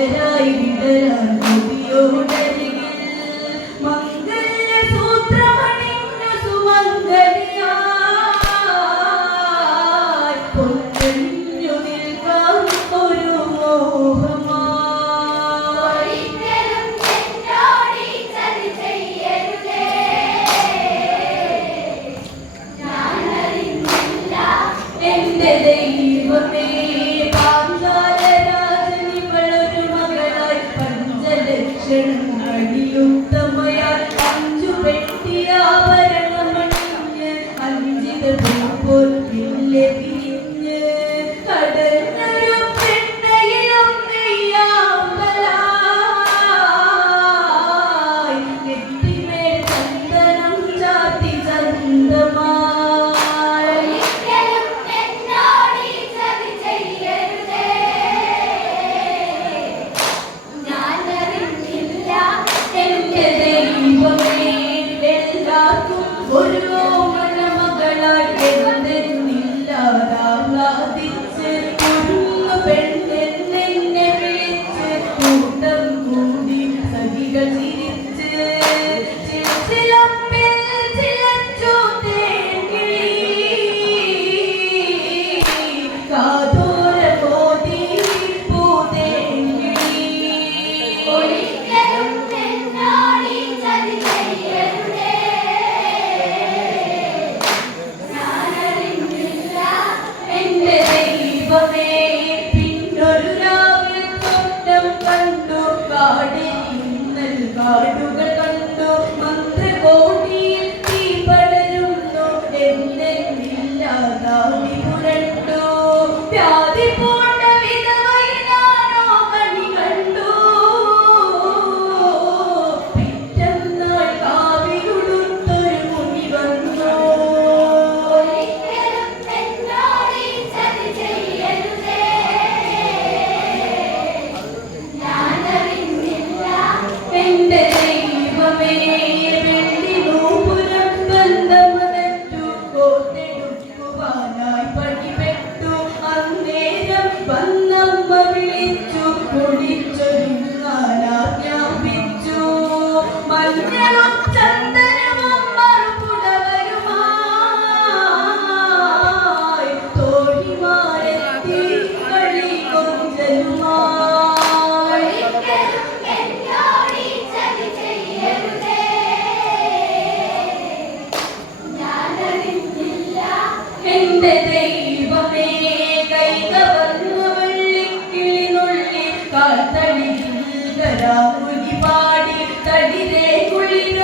അമരായി വിതരാൻ കൊതിയോടെ Oh. ಕುಳಿತಿದೆ ಕುಳಿತು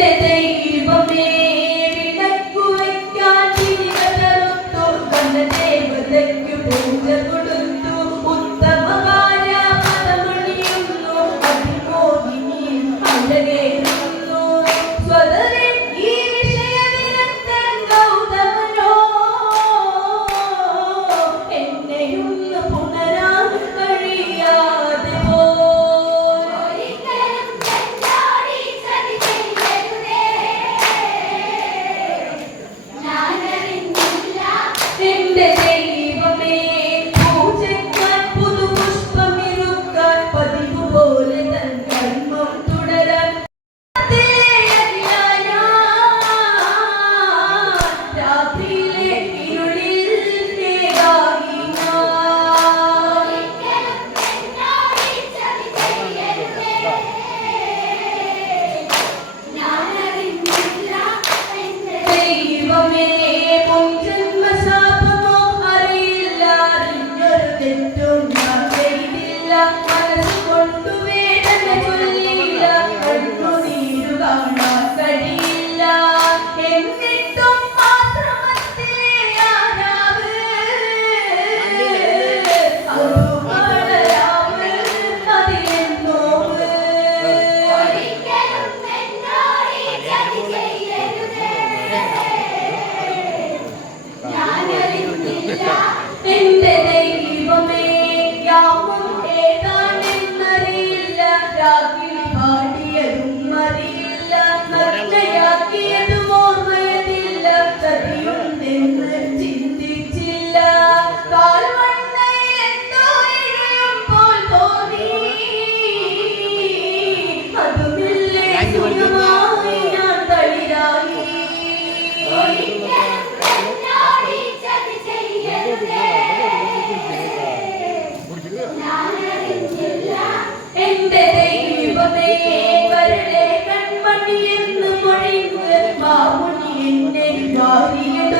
te Yeah.